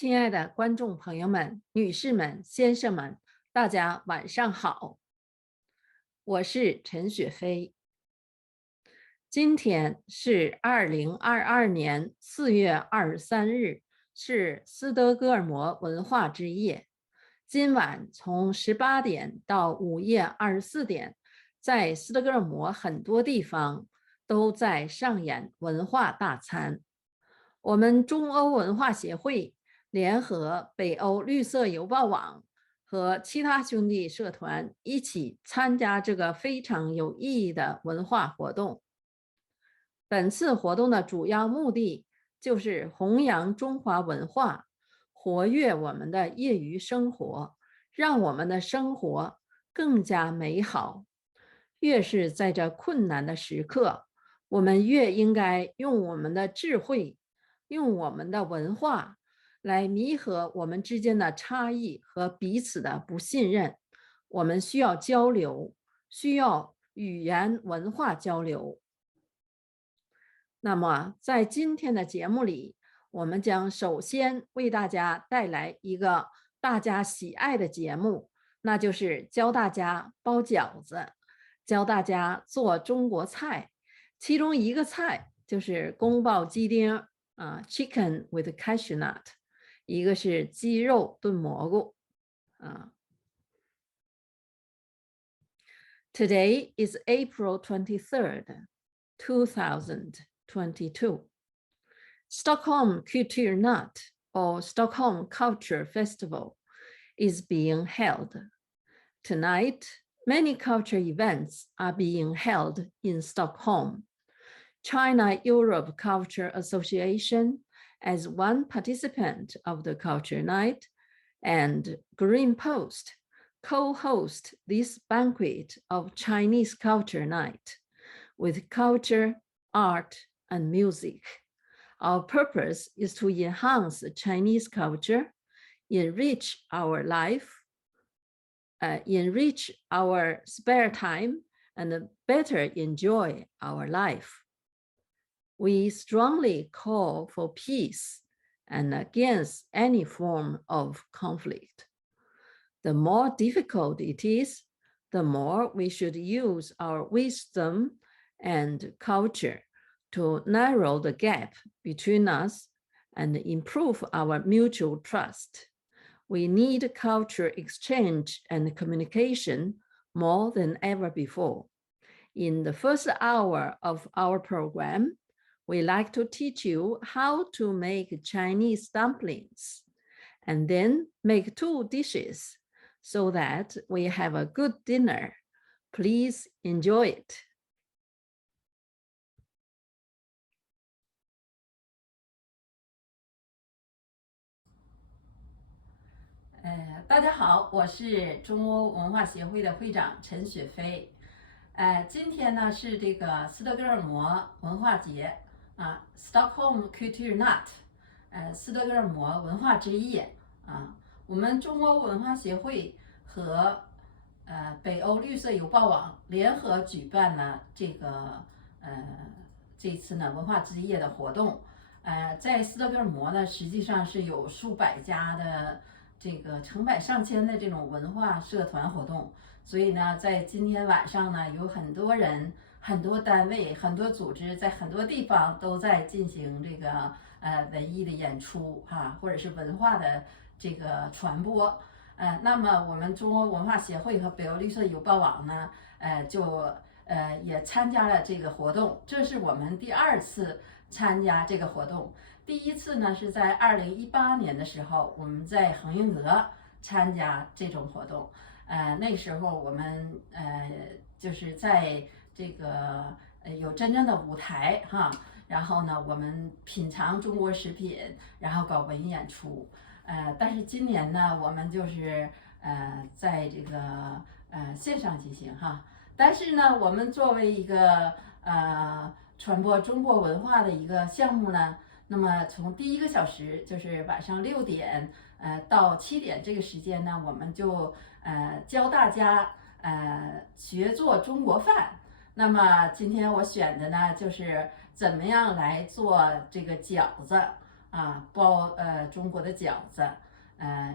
亲爱的观众朋友们、女士们、先生们，大家晚上好，我是陈雪飞。今天是2022年4月23日，是斯德哥尔摩文化之夜。今晚从18点到午夜24点，在斯德哥尔摩很多地方都在上演文化大餐。我们中欧文化协会联合北欧绿色邮报网和其他兄弟社团一起参加这个非常有意义的文化活动。本次活动的主要目的就是弘扬中华文化，活跃我们的业余生活，让我们的生活更加美好。越是在这困难的时刻，我们越应该用我们的智慧，用我们的文化来弥合我们之间的差异和彼此的不信任。我们需要交流，需要语言文化交流。那么在今天的节目里，我们将首先为大家带来一个大家喜爱的节目，那就是教大家包饺子，教大家做中国菜。其中一个菜就是宫保鸡丁，chicken with cashew nut， 一个是鸡肉炖蘑菇Today is April 23rd, 2022. Stockholm Kulturnatt, or Stockholm Culture Festival, is being held. Tonight, many culture events are being held in Stockholm. China-Europe Culture Association, as one participant of the Culture Night, and Green Post co-host this banquet of Chinese Culture Night with culture, art, and music. Our purpose is to enhance Chinese culture, enrich our life, enrich our spare time, and better enjoy our life. We strongly call for peace and against any form of conflict. The more difficult it is, the more we should use our wisdom and culture to narrow the gap between us and improve our mutual trust. We need culture exchange and communication more than ever before. In the first hour of our program, we like to teach you how to make Chinese dumplings, and then make 2 dishes so that we have a good dinner. Please enjoy it. 大家好，我是中欧文化协会的会长陈雪飞。今天呢是这个斯德哥尔摩文化节，Stockholm Kulturnatt，斯德哥尔摩文化之夜我们中欧文化协会和北欧绿色邮报网联合举办了这次呢文化之夜的活动。在斯德哥尔摩呢，实际上是有数百家的这个成百上千的这种文化社团活动，所以呢，在今天晚上呢，有很多人、很多单位、很多组织在很多地方都在进行这个文艺的演出或者是文化的这个传播。那么我们中欧文化协会和北欧绿色邮报网呢，也参加了这个活动，这是我们第2次参加这个活动。第一次呢是在2018年的时候，我们在恒运阁参加这种活动。那时候我们就是在这个有真正的舞台然后呢我们品尝中国食品，然后搞文艺演出。但是今年呢，我们就是在这个线上进行但是呢，我们作为一个传播中国文化的一个项目呢，那么从第1个小时，就是晚上6点到7点这个时间呢，我们就教大家学做中国饭。那么今天我选的呢，就是怎么样来做这个饺子包中国的饺子，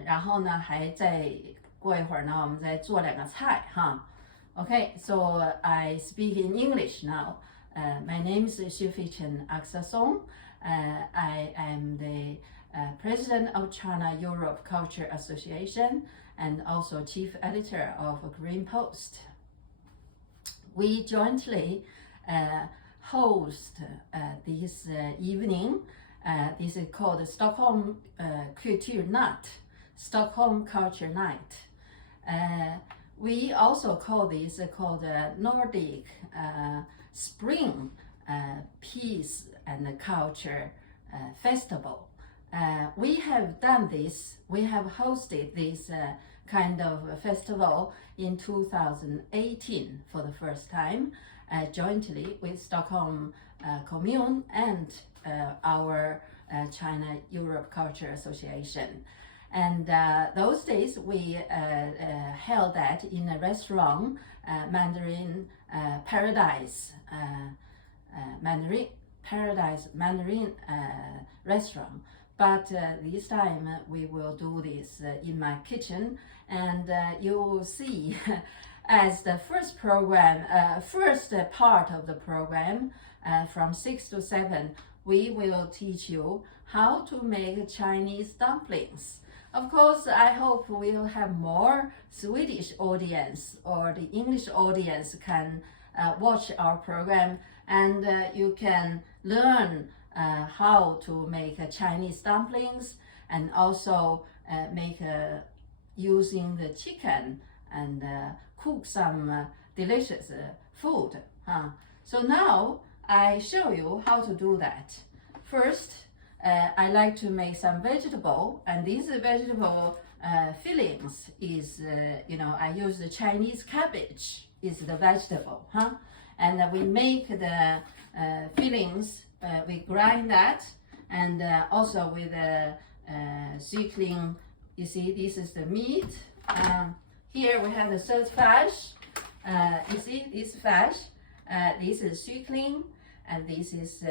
然后呢还再过一会儿呢，我们再做2个菜哈。Okay, so I speak in English now. My name is Xuefei Chen Axelsson. I am the President of China Europe Culture Association and also Chief Editor of Green Post. We jointly host this evening. This is called Stockholm Kulturnatt, Stockholm Culture Night. We also call this called Nordic Spring Peace and Culture Festival. We have done this, we have hosted this kind of festival in 2018 for the first time, jointly with Stockholm Commune and our China Europe Culture Association. And those days we held that in a restaurant, Mandarin Paradise, Mandarin restaurant. But this time we will do this in my kitchen, and you will see as the first program, first part of the program, from 6 to 7, we will teach you how to make Chinese dumplings. Of course, I hope we will have more Swedish audience or the English audience can watch our program, and you can learn how to make Chinese dumplings, and also make using the chicken and cook some delicious food. So now I show you how to do that. First, I like to make some vegetable, and these vegetable fillings is, I use the Chinese cabbage is the vegetable, and we make the fillings, we grind that, and also with the Xuefei. You see, this is the meat. Here we have the third fish. You see this fish. This is Xuefei, and this is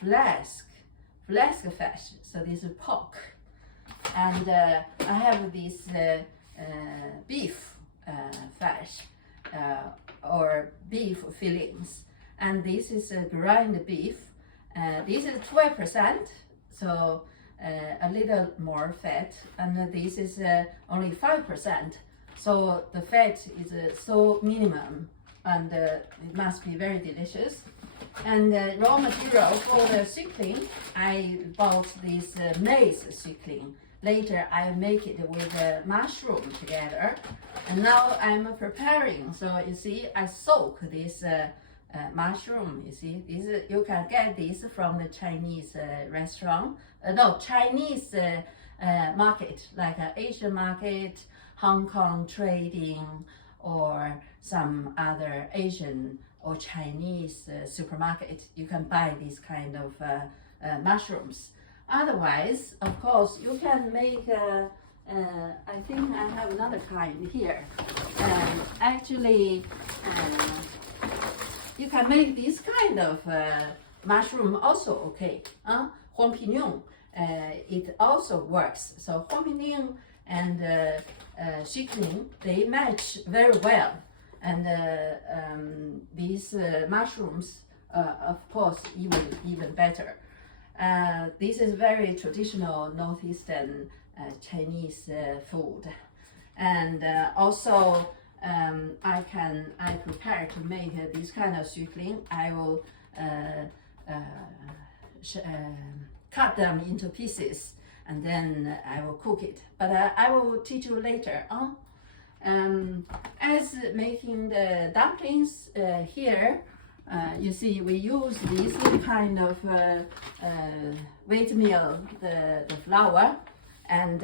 flask fish. So this is pork, and I have this beef fish or beef fillings, and this is grind beef. This is 12%, so a little more fat, and this is only 5%. So the fat is so minimum, and it must be very delicious. And raw material for the Xuefei, I bought this maize Xuefei. Later I make it with mushroom together, and now I'm preparing. So you see, I soak this mushroom. You see, this you can get this from the Chinese restaurant. Chinese market, like Asian market, Hong Kong trading, or some other Asian or Chinese supermarket. You can buy this kind of mushrooms. Otherwise, of course, you can make, I think I have another kind here. Actually, you can make this kind of mushroom also okay. Champignon, it also works. So champignon and Xuefei, they match very well. And these mushrooms, of course, even better. This is very traditional northeastern Chinese food, and also I prepare to make this kind of Xuefei. I will cut them into pieces, and then I will cook it. But I will teach you later. As making the dumplings here, you see we use this kind of wheat meal, the flour, and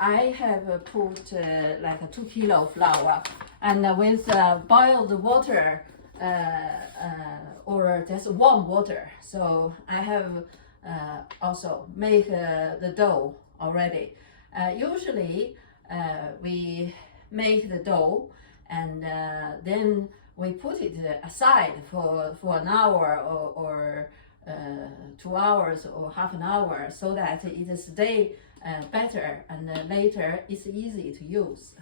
I have put like a 2 kilo flour, and with boiled water or just warm water. So I have also make the dough already. Usually we make the dough, and then we put it aside for an hour or 2 hours or half an hour, so that it stay better, and later it's easy to use.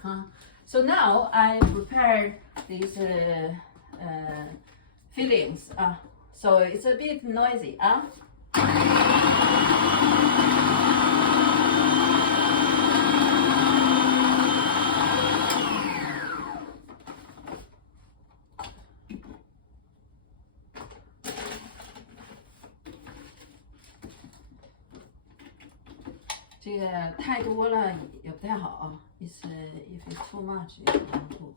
So now I prepared these fillings. So it's a bit noisy. 这个太多了也不太好。If it's too much, it's not good.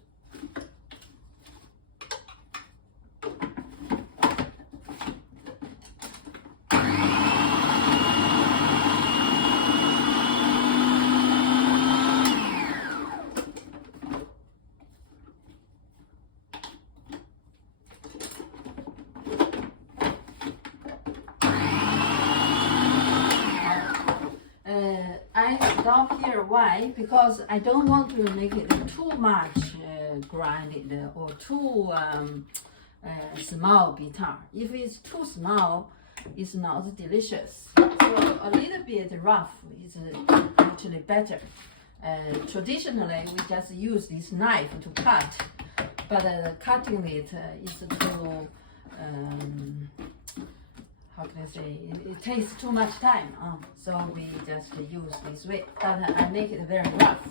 I stop here. Why? Because I don't want to make it too much grinded or too small bitter. If it's too small, it's not delicious. So a little bit rough is actually better. Traditionally, we just use this knife to cut, but cutting it is too how can I say, it takes too much time, so we just use this way, but I make it very rough.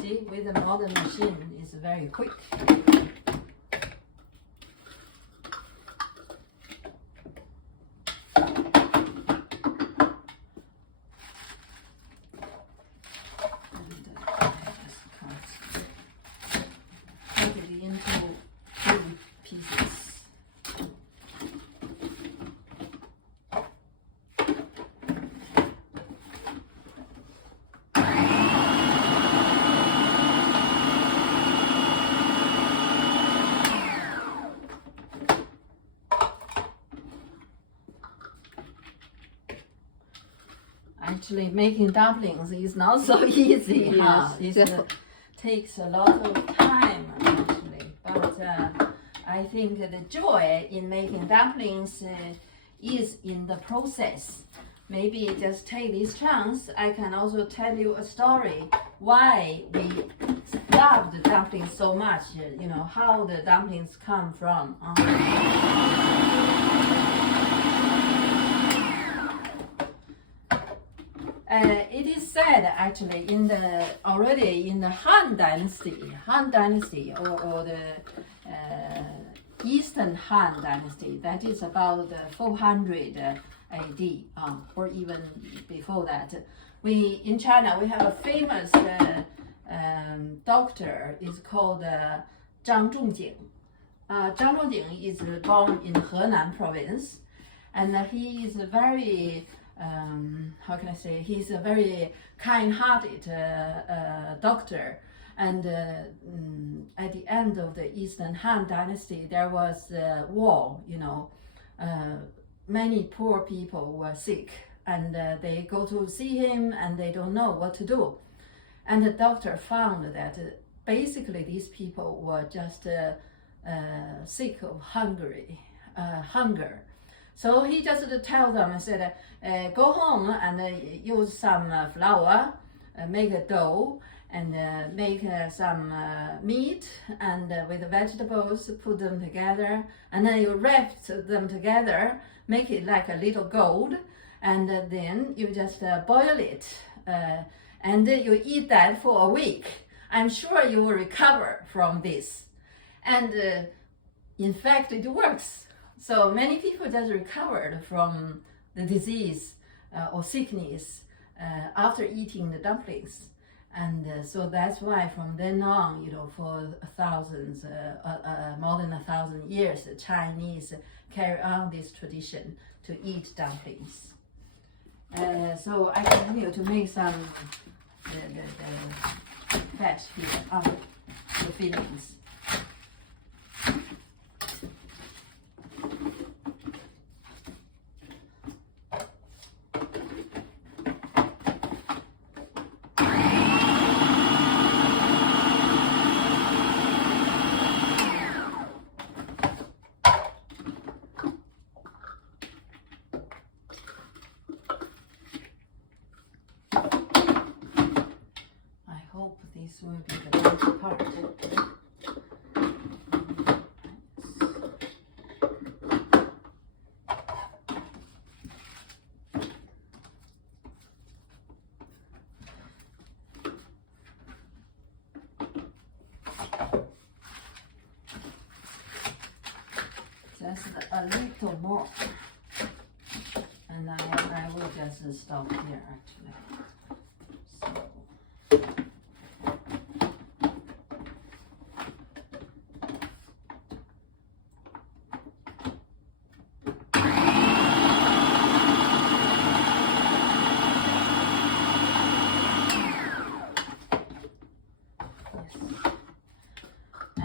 See, with the modern machine, it's very quick. Actually, making dumplings is not so easy. Yes, It takes a lot of time, actually. But I think the joy in making dumplings is in the process. Maybe just take this chance. I can also tell you a story why we love the dumplings so much. You know, how the dumplings come from. It is said actually already in the Han Dynasty or the Eastern Han Dynasty, that is about 400 AD, or even before that. In China, we have a famous doctor, is called Zhang Zhongjing. Zhang Zhongjing is born in Henan province, and he is very how can I say, he's a very kind-hearted doctor. And at the end of the Eastern Han Dynasty, there was a war, you know. Many poor people were sick, and they go to see him and they don't know what to do. And the doctor found that basically these people were just sick of hunger. So he just told them, said, go home and use some flour, make a dough, and make some meat, and with vegetables, put them together, and then you wrap them together, make it like a little gold, and then you just boil it, and you eat that for a week. I'm sure you will recover from this. And in fact, it works. So many people just recovered from the disease or sickness after eating the dumplings. And so that's why from then on, you know, for more than 1,000 years, the Chinese carry on this tradition to eat dumplings. So I continue to make some the fat here, the fillings. this will be the last part. Just a little more, and I will just stop here actually.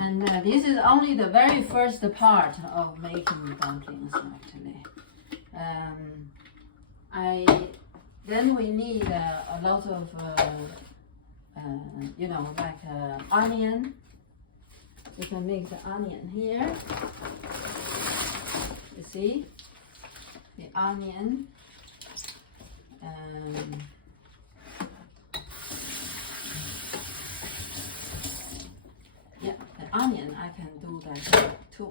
And this is only the very first part of making dumplings actually. Then we need a lot of you know, like onion. We can make the onion here. You see the onion. Yeah, the onion I can do that too.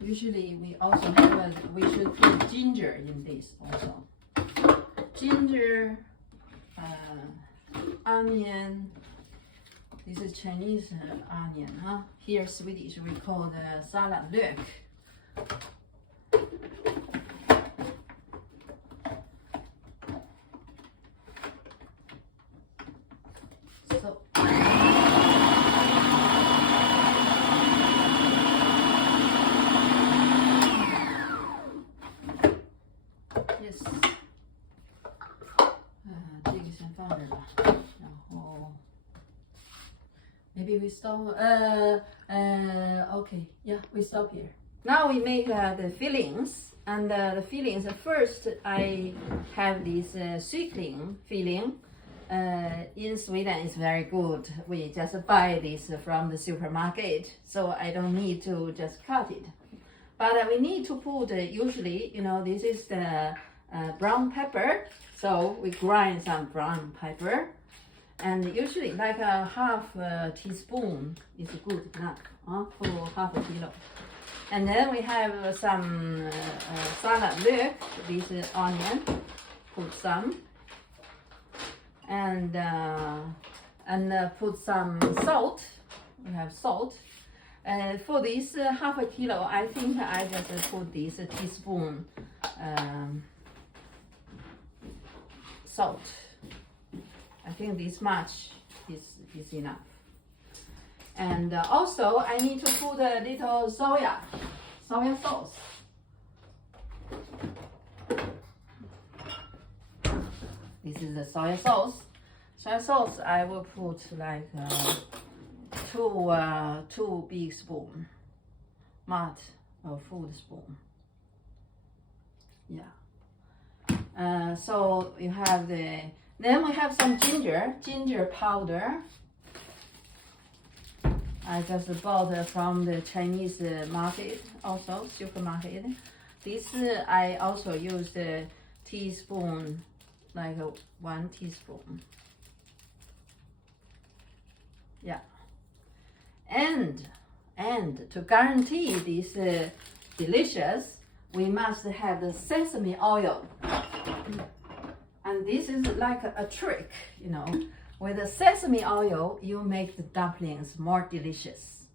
Usually we also have we should put ginger in this also. Ginger, onion. This is Chinese onion, huh? Here Swedish we call the salad lök. So yes, 这个先放这儿吧，然后 maybe we stop. Okay, yeah, we stop here. Now we make the fillings, and the fillings. First, I have this Xuefei filling. In Sweden, it's very good. We just buy this from the supermarket, so I don't need to just cut it. But we need to put usually, you know, this is the brown pepper, so we grind some brown pepper. And usually like a half teaspoon is good enough for half a kilo. And then we have some salad lök, this onion, put some. And put some salt. We have salt. For this half a kilo, I think I just put this teaspoon salt. I think this much is enough. And also I need to put a little soya sauce. This is the soya sauce. Soya sauce I will put like two big spoon, not a full spoon. Yeah. So you have then we have some ginger powder. I just bought from the Chinese market, also supermarket. This I also use the teaspoon, like 1 teaspoon. Yeah. And to guarantee this delicious, we must have the sesame oil. And this is like a trick, you know. With the sesame oil, you make the dumplings more delicious.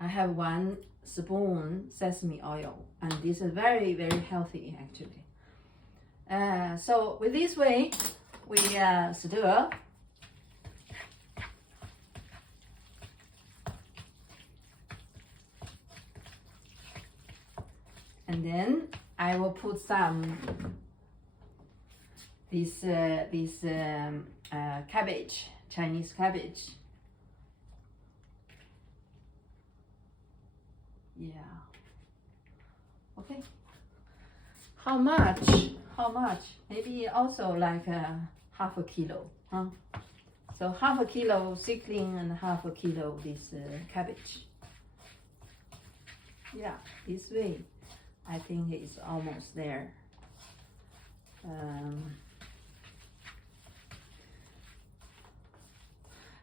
I have 1 spoon sesame oil, and this is very, very healthy actually. So with this way, we stir. And then I will put some this cabbage, Chinese cabbage. Yeah. Okay. How much? Maybe also like half a kilo, huh? So half a kilo seedling and half a kilo this cabbage. Yeah, this way I think it's almost there.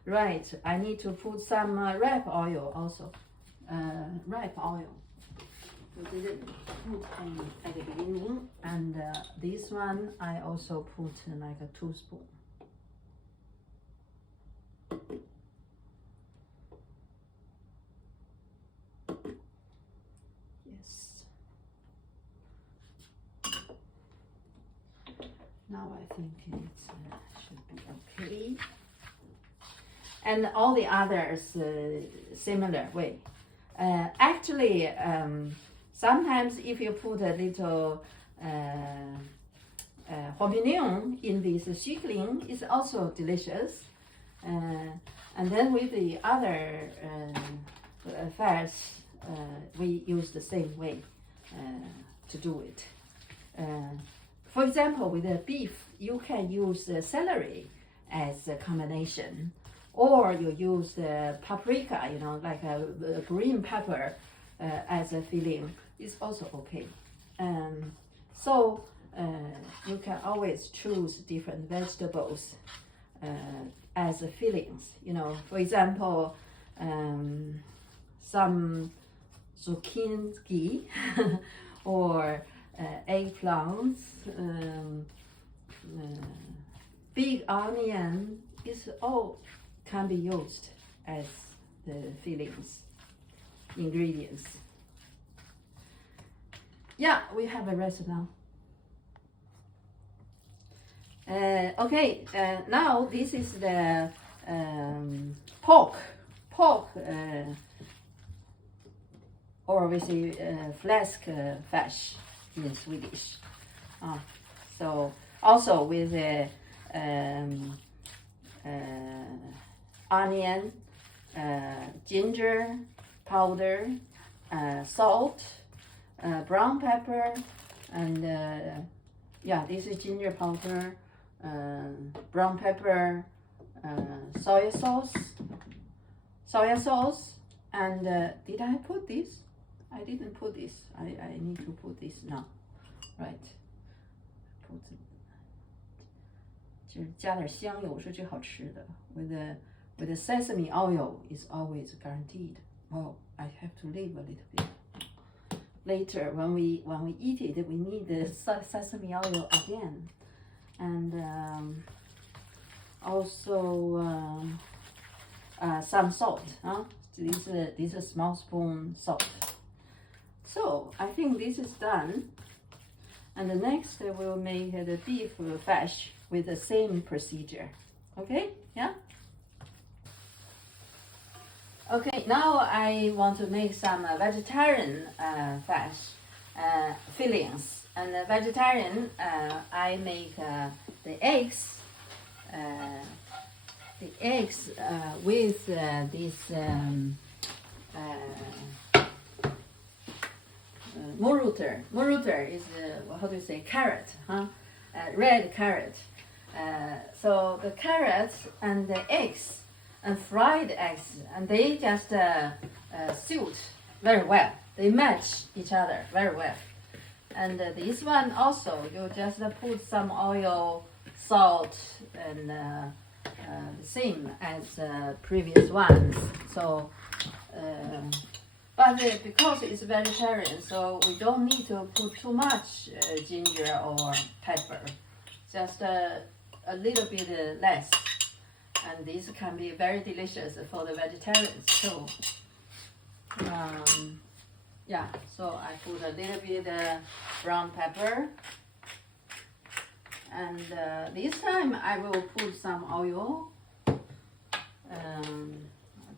Right, I need to put some wrap oil also. Wrap oil. We didn't put any at the beginning, and this one I also put like a 2 spoon. Yes. Now I think it should be okay. And all the others similar way. Actually, sometimes if you put a little champignon in this xikling, it's also delicious. And then with the other fats, we use the same way to do it. For example, with the beef, you can use celery as a combination, or you use paprika, like a green pepper as a filling. It's also okay. So you can always choose different vegetables as fillings. For example, some zucchini or eggplants, big onion, is all can be used as the fillings, ingredients. Yeah, we have a recipe now. Okay, now this is the pork, or we say fläsk fish in Swedish. So also with onion, ginger powder, salt, brown pepper, and yeah, this is ginger powder, brown pepper, soy sauce, and did I put this? I didn't put this. I need to put this now, right? 就是加点香油是最好吃的。With the sesame oil is always guaranteed. Oh, I have to leave a little bit. Later, when we eat it, we need the sesame oil again, and also some salt. This is a small spoon salt. So I think this is done, and the next we'll make the beef fish with the same procedure. Okay? Yeah. Okay, now I want to make some vegetarian fish fillings. And the vegetarian, I make the eggs with this muruter. Muruter is how do you say, carrot, red carrot. So the carrots and the eggs and fried eggs, and they just suit very well. They match each other very well. And this one also, you just put some oil, salt, and the same as previous ones. So, but because it's vegetarian, so we don't need to put too much ginger or pepper. Just a little bit less. And this can be very delicious for the vegetarians too. Yeah, so I put a little bit brown pepper, and this time I will put some oil. I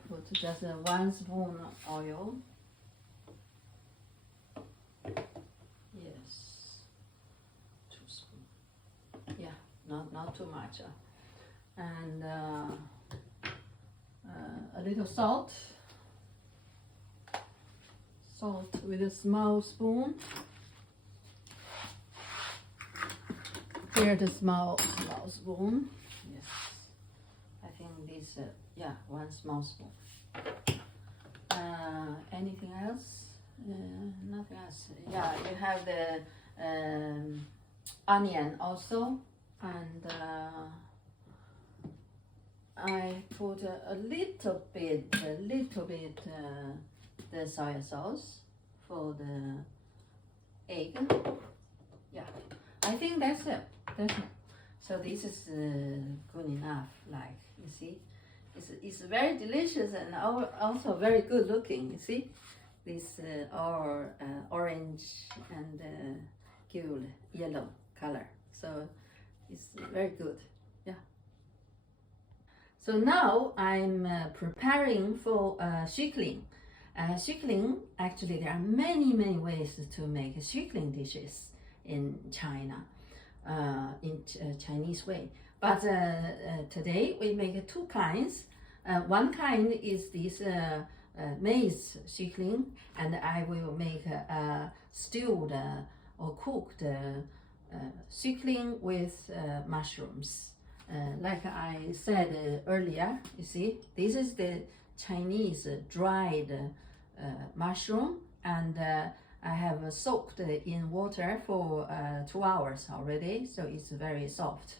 put just 1 spoon oil. Yes, 2 spoons. Yeah, not too much. And a little salt with a small spoon. Here the small spoon. Yes, I think this 1 small spoon. Anything else? Nothing else. Yeah, you have the onion also, and I put a little bit the soy sauce for the egg. Yeah, I think that's it. So this is good enough. Like you see, it's very delicious and also very good looking. You see, this orange and gul yellow color. So it's very good. Yeah. So now I'm preparing for Xuefei. Xuefei, actually there are many ways to make Xuefei dishes in China, in Chinese way. But today we make two kinds. One kind is this maize Xuefei, and I will make stewed or cooked Xuefei with mushrooms. Like I said earlier, you see, this is the Chinese dried mushroom, and I have soaked in water for 2 hours already, so it's very soft.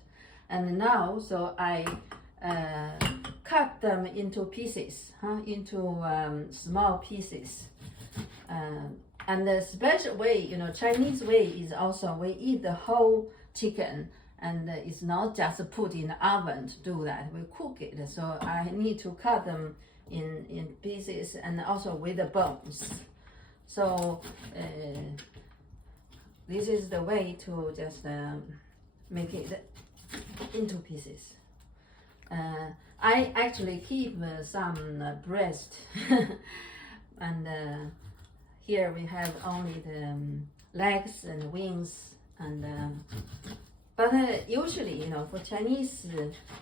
And now, so I cut them into pieces, into small pieces. And the special way, you know, Chinese way is also we eat the whole chicken, and it's not just put in the oven to do that. We cook it, so I need to cut them in pieces and also with the bones. So this is the way to just make it into pieces. I actually keep some breast, and here we have only the legs and wings, and but usually, you know, for Chinese,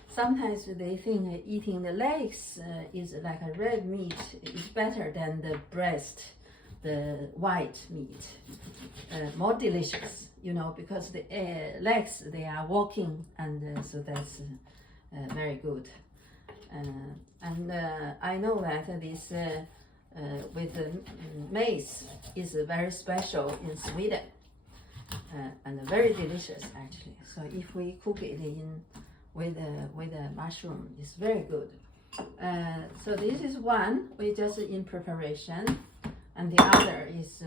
sometimes they think eating the legs is like a red meat is better than the breast, the white meat, more delicious, you know, because the legs, they are walking, and so that's very good. And I know that this with maize is very special in Sweden. And very delicious actually. So if we cook it in with a mushroom, it's very good. So this is one we just in preparation, and the other is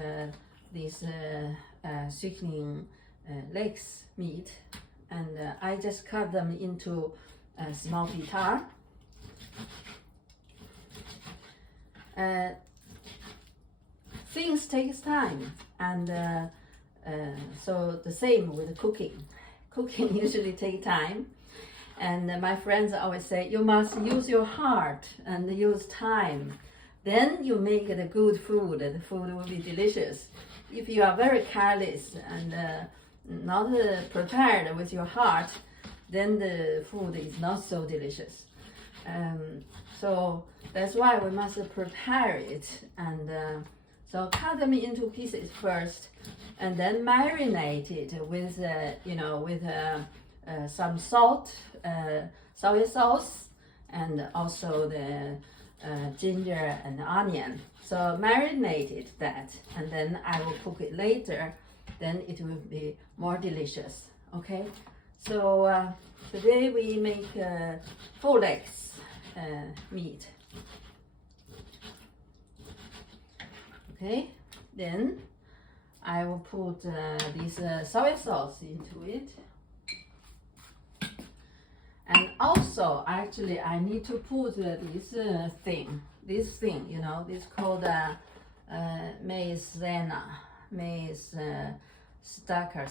this Xuefei legs meat, and I just cut them into small bitar. Things takes time, and so the same with cooking. Cooking usually takes time, and my friends always say you must use your heart and use time. Then you make the good food. The food will be delicious. If you are very careless and not prepared with your heart, then the food is not so delicious. So that's why we must prepare it, and so cut them into pieces first, and then marinate it with you know, with some salt, soy sauce, and also the ginger and onion. So marinate it that, and then I will cook it later. Then it will be more delicious. Okay. So today we make 4 legs meat. Okay, then I will put this soy sauce into it, and also actually I need to put this thing, you know, this called maizena, maize starcher,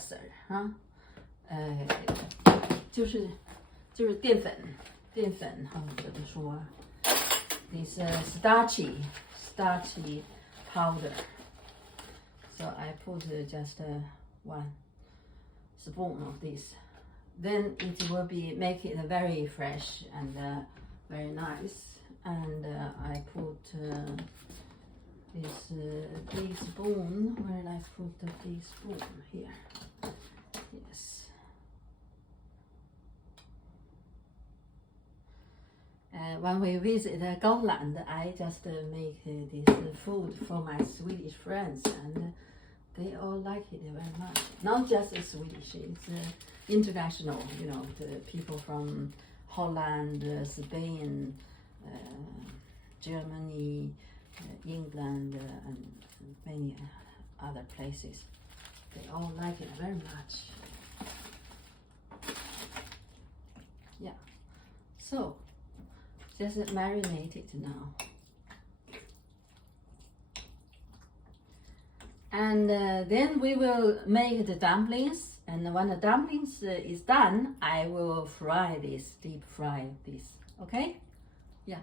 就是淀粉哈，怎么说？This starchy powder. So I put just 1 spoon of this. Then it will be make it very fresh and very nice. And I put this teaspoon. Where did I put the teaspoon? Here. Yes. when we visit Gotland, I just make this food for my Swedish friends, and they all like it very much. Not just Swedish, it's international, you know, the people from Holland, Spain, Germany, England, and many other places. They all like it very much. Yeah, so just marinate it now. And then we will make the dumplings, and when the dumplings is done, I will fry this, deep fry this, okay? Yeah.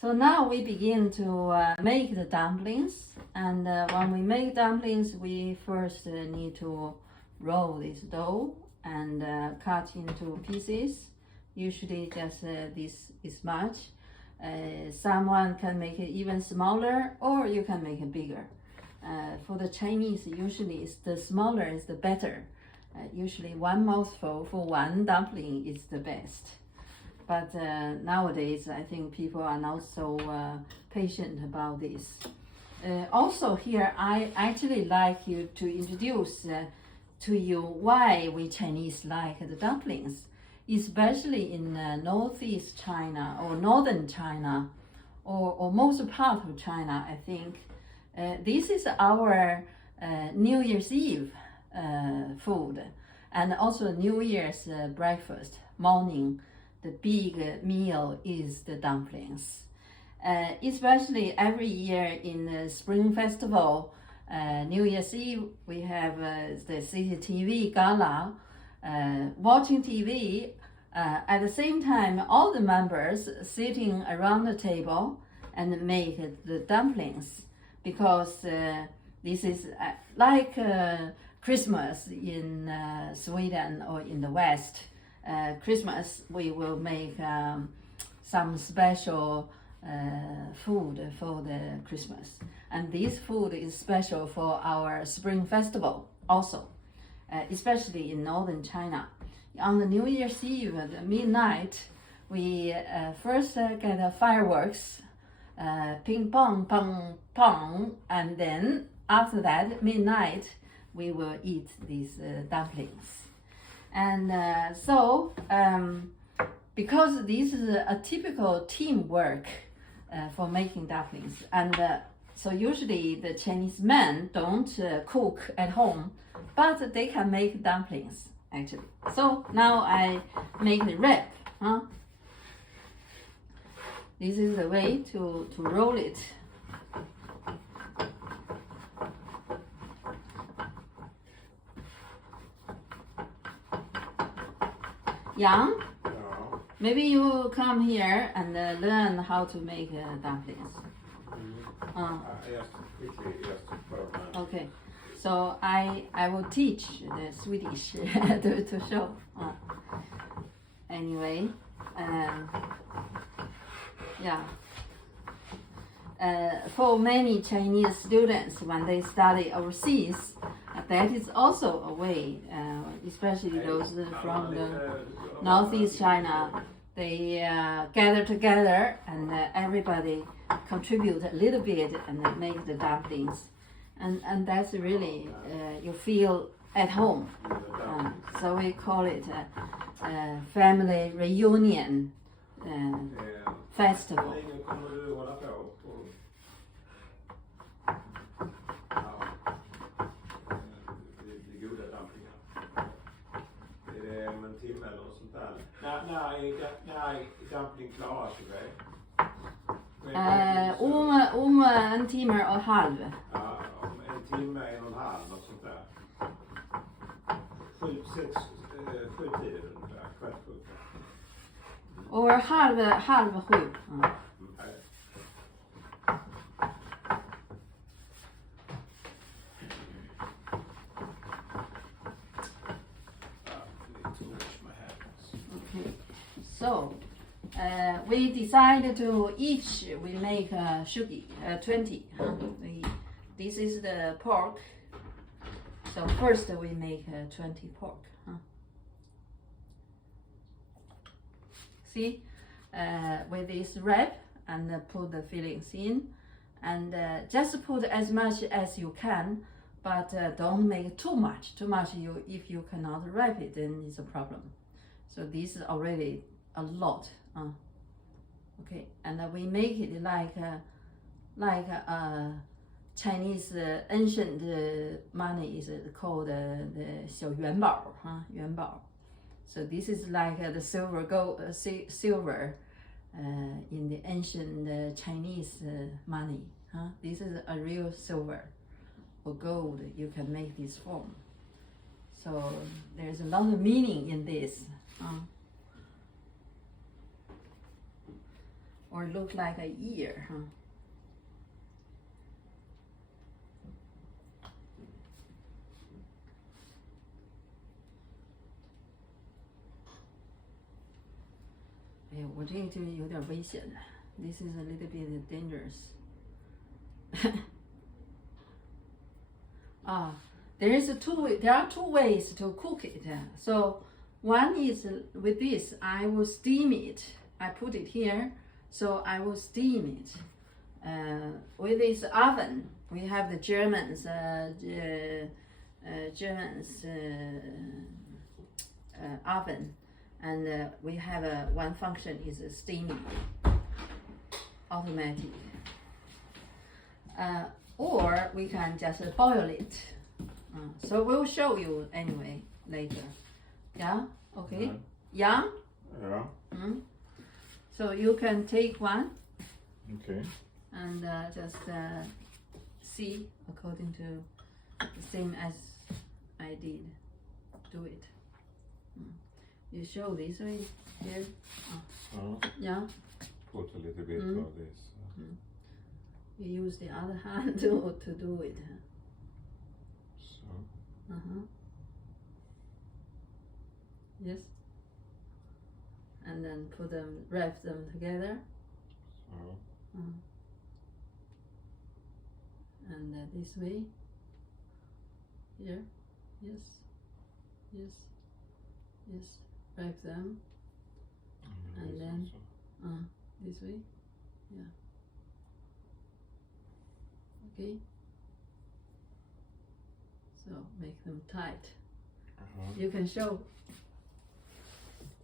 So now we begin to make the dumplings, and when we make dumplings, we first need to roll this dough and cut into pieces, usually just this much. Someone can make it even smaller, or you can make it bigger. For the Chinese, usually the smaller is the better. Usually one mouthful for one dumpling is the best. But nowadays, I think people are not so patient about this. Also here, I actually like you to introduce to you why we Chinese like the dumplings, especially in northeast China or northern China, or most part of China, I think. This is our New Year's Eve food, and also New Year's breakfast, morning. The big meal is the dumplings. Especially every year in the Spring Festival, New Year's Eve, we have the CCTV gala, watching TV. At the same time, all the members sitting around the table and make the dumplings, because this is like Christmas in Sweden or in the West. Christmas, we will make some special food for the Christmas. And this food is special for our Spring Festival also, especially in northern China. On the New Year's Eve at midnight, we first get fireworks, ping pong, pong, pong, and then after that, midnight, we will eat these dumplings. And because this is a typical teamwork for making dumplings, and so usually the Chinese men don't cook at home, but they can make dumplings actually. So now I make the wrap. This is the way to roll it. Yang, maybe you come here and learn how to make dumplings. Okay, so I will teach the Swedish to show. Anyway, yeah. For many Chinese students, when they study overseas, that is also a way, especially those from the northeast China. They gather together and everybody contribute a little bit and make the dumplings. And that's really, you feel at home. So we call it a family reunion festival. När dumpling klarar sig väl? Om en timme och halv. Ja, om en timme, 1,5, något sånt där. 7 tider ungefär, 6:15. Och halv 7. So we decided to each we make 20. This is the pork. So first we make 20 pork. See, with this wrap and put the fillings in, and just put as much as you can, but don't make too much. Too much, if you cannot wrap it, then it's a problem. So this is already a lot. Okay, and we make it like Chinese ancient money is called the 小元宝, 元宝. So this is like the silver in the ancient Chinese money. This is a real silver or gold. You can make this form. So there's a lot of meaning in this. Or look like a ear. This is a little bit dangerous. There are two ways to cook it. So one is with this, I will steam it. I put it here, so I will steam it. With this oven, we have the Germans oven. And we have one function is steaming, automatic. Or we can just boil it. So we'll show you anyway later. Yeah? Okay? Yeah? Ja. So you can take one. Okay. And just see according to the same as I did. Do it. You show this way here. Yeah. Put a little bit of this. You use the other hand to do it. So. Yes. And then wrap them together. So. And this way. Here. Yes. Yes. Yes. Wrap them. And then this way. Yeah. Okay. So make them tight. You can show.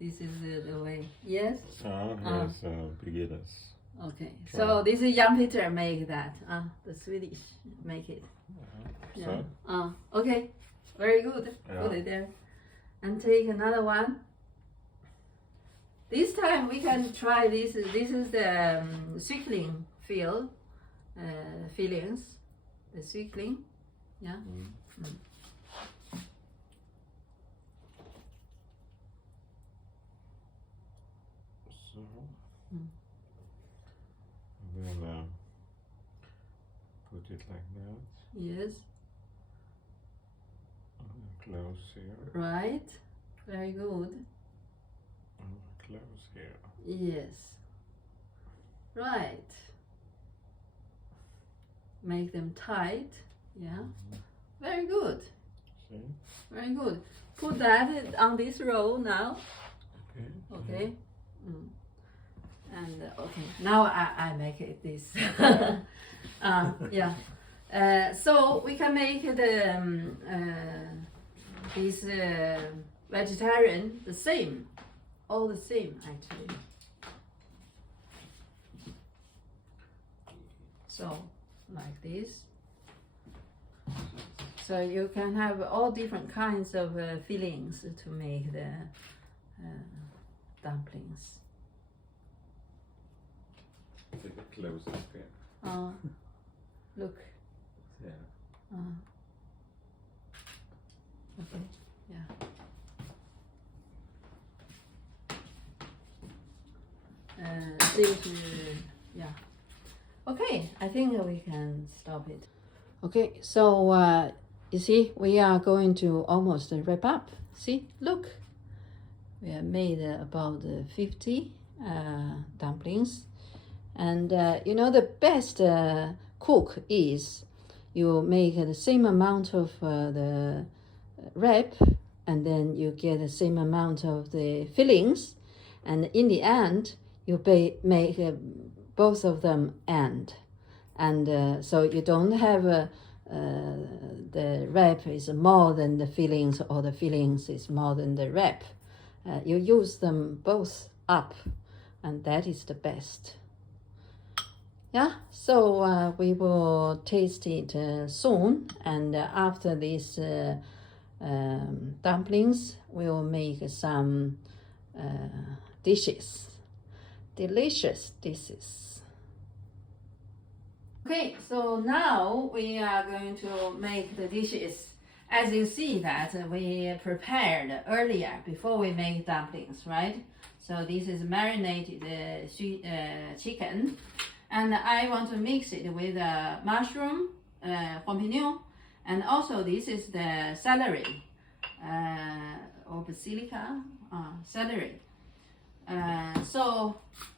This is the way. Yes? Yes, beginners. Okay. So this is Jan Peter make that. The Swedish make it. Yeah. So. Okay. Very good. Put it there. And take another one. This time we can try this. This is the Xuefei fillings. The Xuefei. Yeah. So. We'll put it like that. Yes. Close here. Right. Very good. Close here. Yes. Right. Make them tight. Yeah. Very good. See? Very good. Put that on this roll now. Okay. Okay. And okay. Now I make it this. Yeah. So we can make the this vegetarian the same. All the same actually. So like this. So you can have all different kinds of fillings to make the dumplings. Take it closest here. Look. Yeah. Okay. Yeah. Yeah. Okay, I think we can stop it. Okay, so you see, we are going to almost wrap up. See, look, we have made about 50 dumplings, and you know the best cook is you make the same amount of the wrap, and then you get the same amount of the fillings, and in the end you make both of them and so you don't have the wrap is more than the fillings or the fillings is more than the wrap. You use them both up, and that is the best. Yeah, so we will taste it soon, and after these dumplings, we will make some dishes, delicious dishes. Okay, so now we are going to make the dishes. As you see that we prepared earlier before we make dumplings, right? So this is marinated chicken, and I want to mix it with mushroom, champignon, and also this is the celery, or basilica, celery. So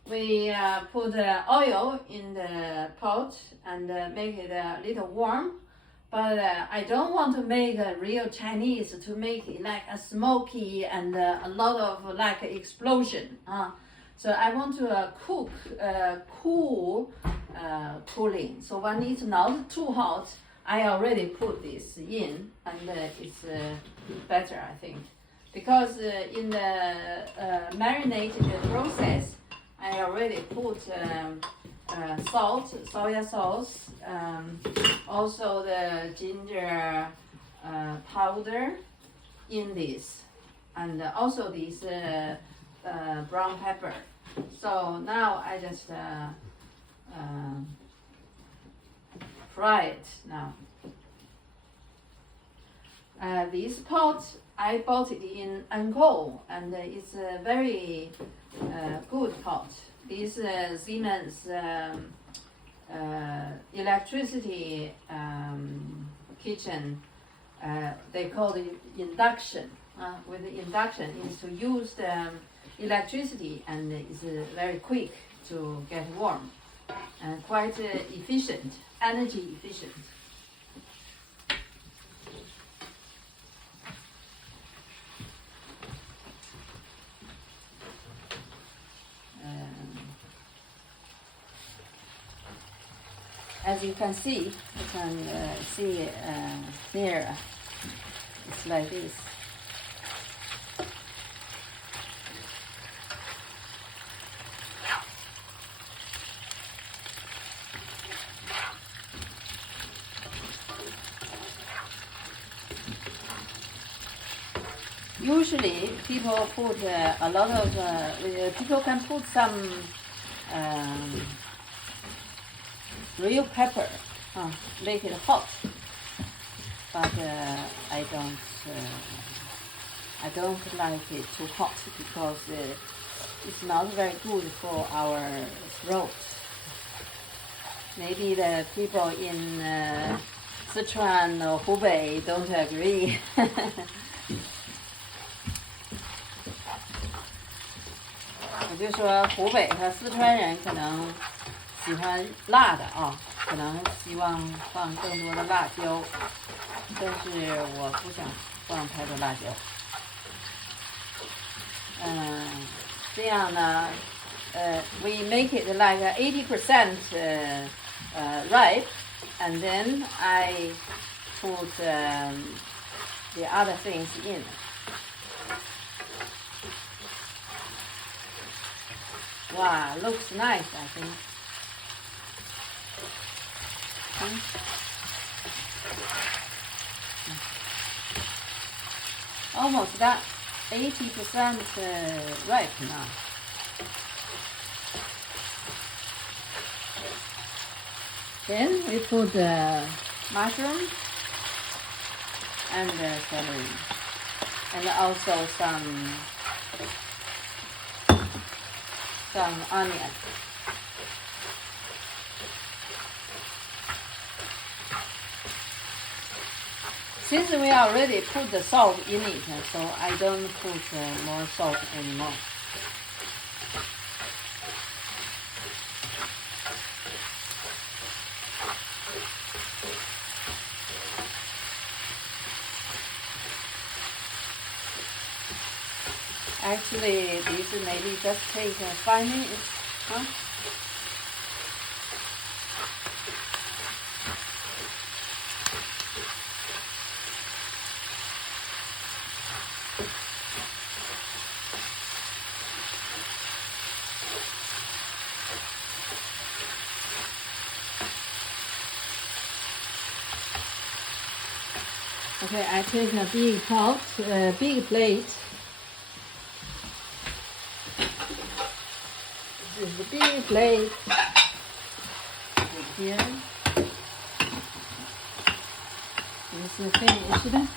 we put oil in the pot and make it a little warm, but I don't want to make a real Chinese to make it like a smoky and a lot of like explosion. So I want to cook cooling. So when it's not too hot, I already put this in, and it's better, I think. Because in the marinated process, I already put salt, soya sauce, also the ginger powder in this, and also this brown pepper. So now I just fry it now. This pot, I bought it in Angkor, and it's a very good pot. This Siemens electricity kitchen, they call it induction. With the induction is to use the electricity, and it's very quick to get warm and quite efficient, energy efficient. As you can see, you can see here, it's like this. Usually, people put a lot of, people can put some real pepper, make it hot. But I don't like it too hot because it's not very good for our throat. Maybe the people in Sichuan or Hubei don't agree. 我就说湖北和四川人可能喜欢辣的可能希望放更多的辣椒，但是我不想放太多辣椒。这样呢，we make it like 80% ripe, and then I put the other things in. Wow, looks nice, I think. Almost that 80% ripe now. Then we put the mushroom and the celery, and also some onion. Since we already put the salt in it, so I don't put more salt anymore. Actually, this maybe just take 5 minutes. Huh? Okay, I take a big pot, big plate. This is the big plate. Here. This is finished.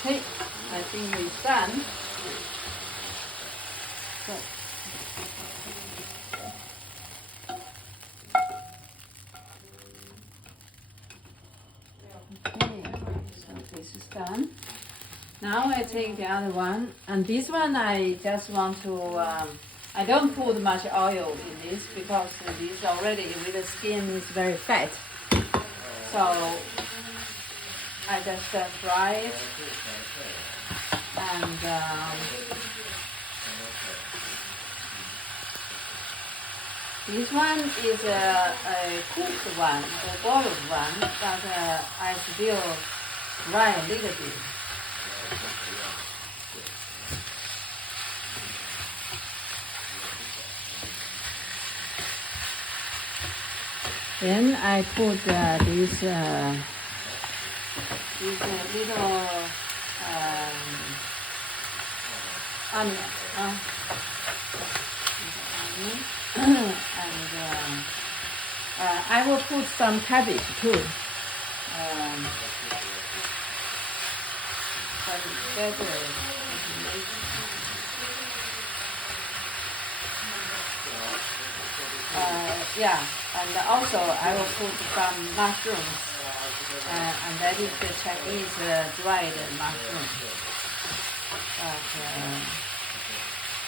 Okay, I think it's done. So, okay, so this is done. Now I take the other one, and this one I just want to, I don't put much oil in this because this already with the skin is very fat. So I just fry it, and this one is a cooked one, a boiled one, but I still fry a little bit. Then I put this little onion, and I will put some cabbage too. But it's better. Yeah, and also I will put some mushrooms, and that is the Chinese dried mushroom. But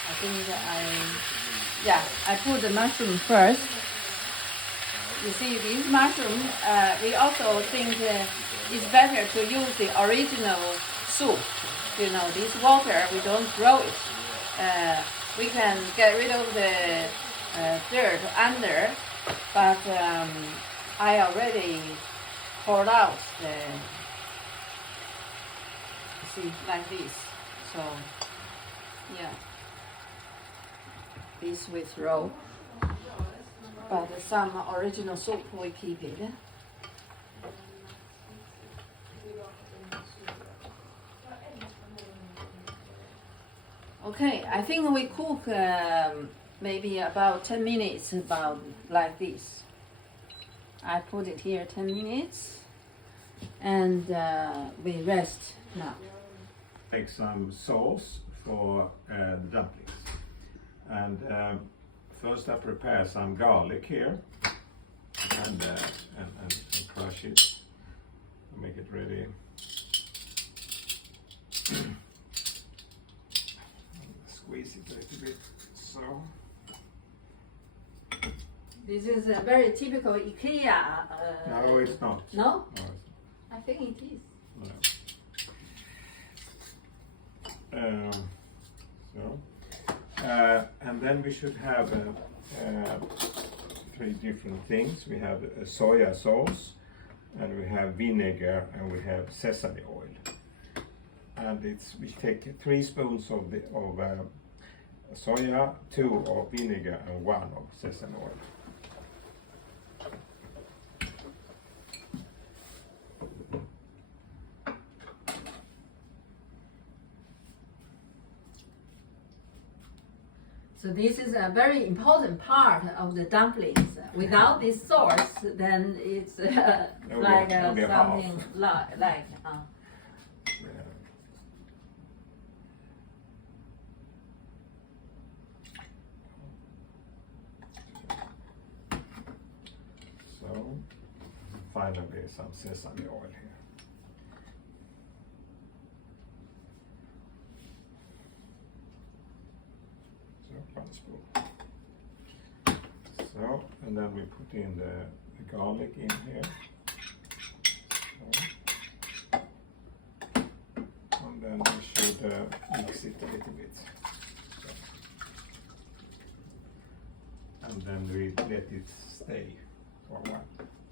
I think I put the mushroom first. You see, these mushrooms, we also think it's better to use the original soup. You know, this water, we don't throw it. We can get rid of the dirt under, but I already poured out the, see, like this. So, yeah, this we throw, but some original soup we keep it. Okay, I think we cook maybe about 10 minutes, about like this. I put it here 10 minutes, and we rest now. Take some sauce for the dumplings, and first I prepare some garlic here, and crush it, make it ready. Squeeze it a little bit, so. This is a very typical IKEA. No, it's not. No? No, it's not. I think it is. And then we should have three different things. We have soya sauce, and we have vinegar, and we have sesame oil. And we take 3 spoons of soya, 2 of vinegar, and 1 of sesame oil. So this is a very important part of the dumplings. Without this sauce, then it's like something like. So finally some sesame oil here. So 1 spoon. So, and then we put in the garlic in here. So. And then we should mix it a little bit. So. And then we let it stay for a while.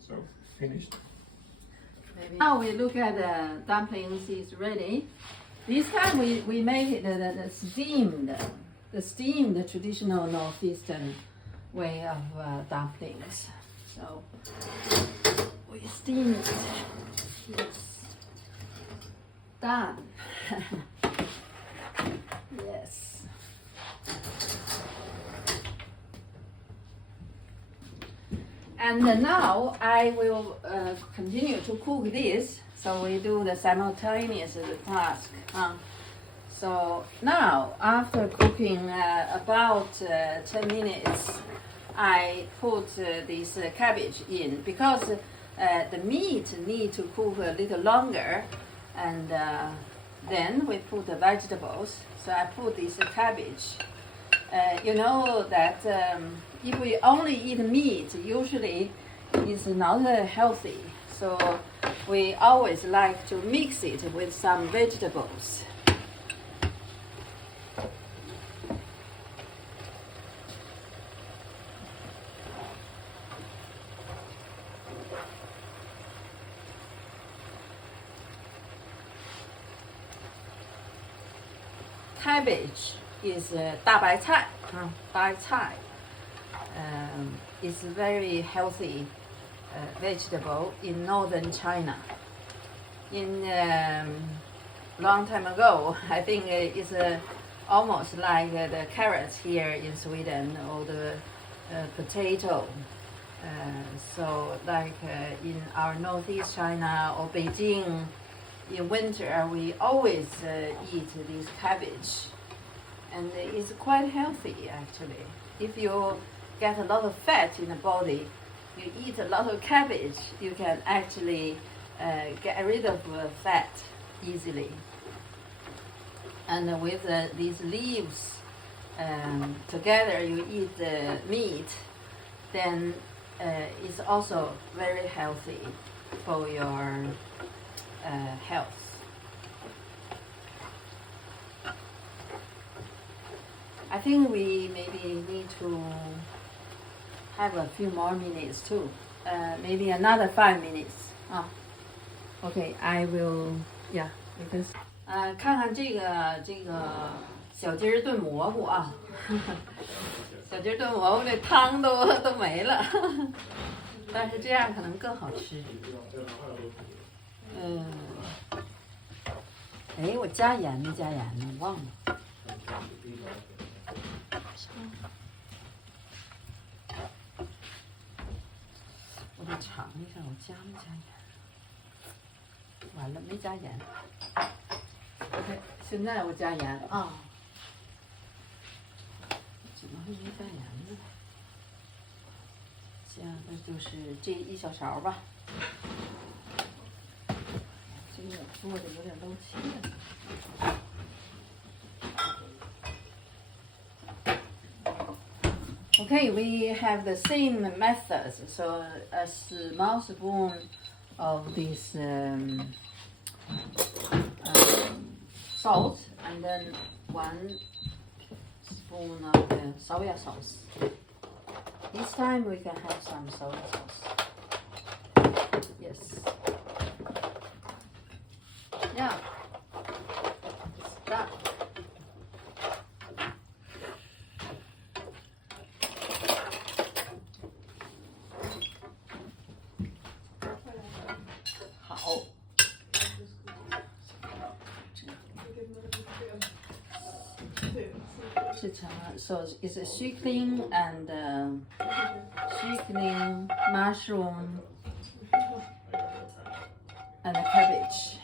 So, finished. Now we look at the dumplings is ready. This time we make it the steamed traditional northeastern way of dumplings. So we steam it. Yes. Done. Yes. And now I will continue to cook this. So we do the simultaneous task. So now, after cooking about 10 minutes, I put this cabbage in because the meat need to cook a little longer, and then we put the vegetables. So I put this cabbage. You know that if we only eat meat, usually it's not healthy. So we always like to mix it with some vegetables. Cabbage is 大白菜, 白菜 is very healthy vegetable in northern China. In long time ago, I think it's almost like the carrots here in Sweden or the potato. So like in our northeast China or Beijing, in winter we always eat this cabbage, and it's quite healthy actually. If you get a lot of fat in the body, you eat a lot of cabbage, you can actually get rid of fat easily. And with these leaves together, you eat the meat, then it's also very healthy for your health. I think we maybe need to have a few more minutes too. Maybe another 5 minutes. Okay, I will. Yeah, because 看看这个小鸡儿炖蘑菇啊，小鸡儿炖蘑菇这汤都没了，但是这样可能更好吃。哎，我加盐没加盐呢？忘了。我得尝一下，我加没加盐？完了，没加盐。OK， 现在我加盐啊。怎么会没加盐呢？加的就是这1小勺吧。这个做的有点漏气了。Okay, we have the same methods. So a small spoon of this salt, and then 1 spoon of the soya sauce. This time we can have some soya sauce. Yes. Yeah. It's done. 制成了 so it's a Xuefei and Xuefei, mushroom and a cabbage.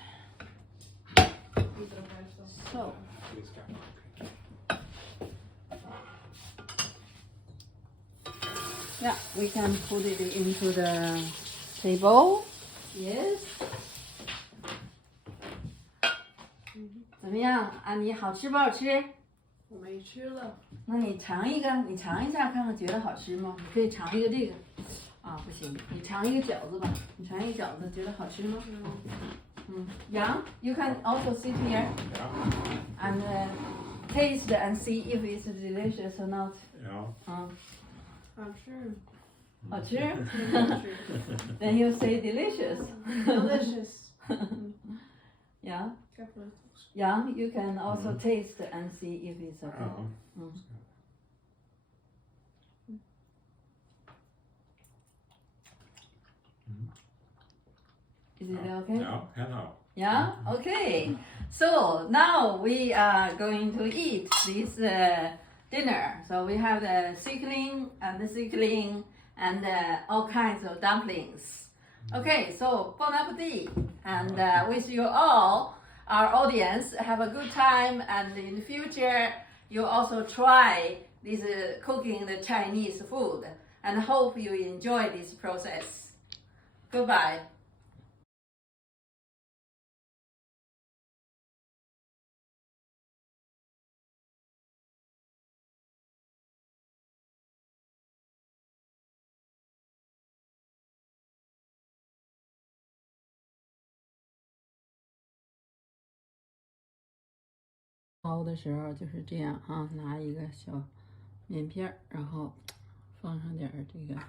So yeah, we can put it into the table. Yes. 怎么样？安妮好吃不好吃？我没吃了。那你尝一个，你尝一下看看，觉得好吃吗？你可以尝一个这个。啊，不行，你尝一个饺子吧。你尝一个饺子，觉得好吃吗？Yang, you can also sit here and taste and see if it's delicious or not. Yeah. 好吃。好吃。Then you say delicious. Delicious. Yeah. Careful. Yeah, you can also taste and see if it's okay. Is it okay? Ja, hello. Yeah? Okay. So now we are going to eat this dinner. So we have the seedling and all kinds of dumplings. Okay, so bon appetit. And wish you all, our audience, have a good time. And in the future, you also try this cooking the Chinese food. And hope you enjoy this process. Goodbye.包的时候就是这样啊，拿一个小面片儿，然后放上点儿这个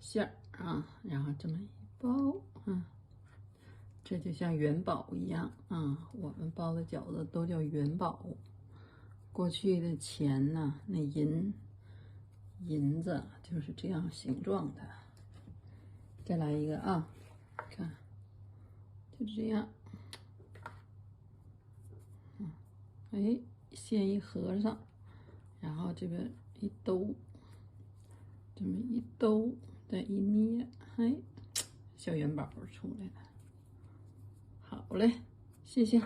馅儿啊，然后这么一包，这就像元宝一样啊。我们包的饺子都叫元宝。过去的钱呢，那银子就是这样形状的。再来一个啊，看，就这样。哎，线一合上，然后这边一兜，这么一兜，再一捏，哎，小元宝出来了。好嘞，谢谢。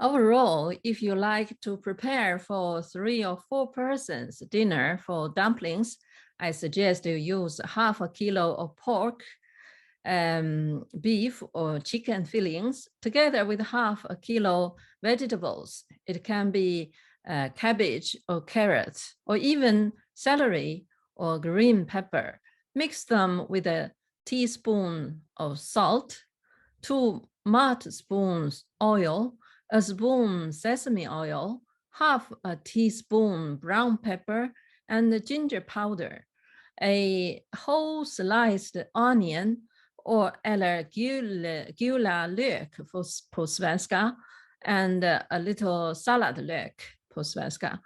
Overall, if you like to prepare for 3 or 4 persons dinner for dumplings, I suggest you use half a kilo of pork, beef or chicken fillings, together with half a kilo vegetables. It can be cabbage or carrot, or even celery or green pepper. Mix them with a teaspoon of salt, 2 mud spoons oil, a spoon sesame oil, half a teaspoon brown pepper, and ginger powder, a whole sliced onion, or eller gula lök på svenska, and a little salad lök på svenska.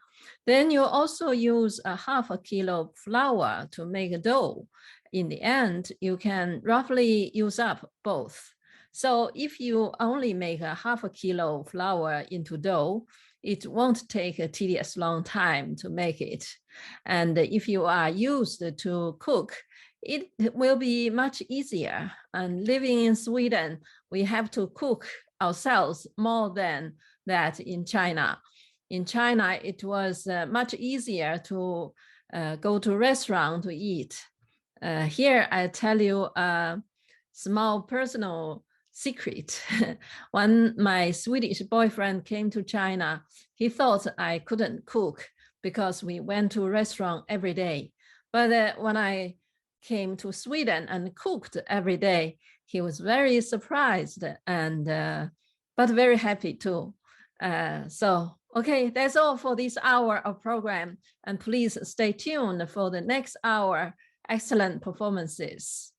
Then you also use a half a kilo flour to make a dough. In the end, you can roughly use up both. So if you only make a half a kilo flour into dough, it won't take a tedious long time to make it. And if you are used to cook, it will be much easier. And living in Sweden, we have to cook ourselves more than that in China. In China, it was much easier to go to a restaurant to eat. Here, I tell you a small personal secret. When my Swedish boyfriend came to China, he thought I couldn't cook because we went to a restaurant every day. But when I came to Sweden and cooked every day, he was very surprised and but very happy too. So, okay, that's all for this hour of program. And please stay tuned for the next hour. Excellent performances.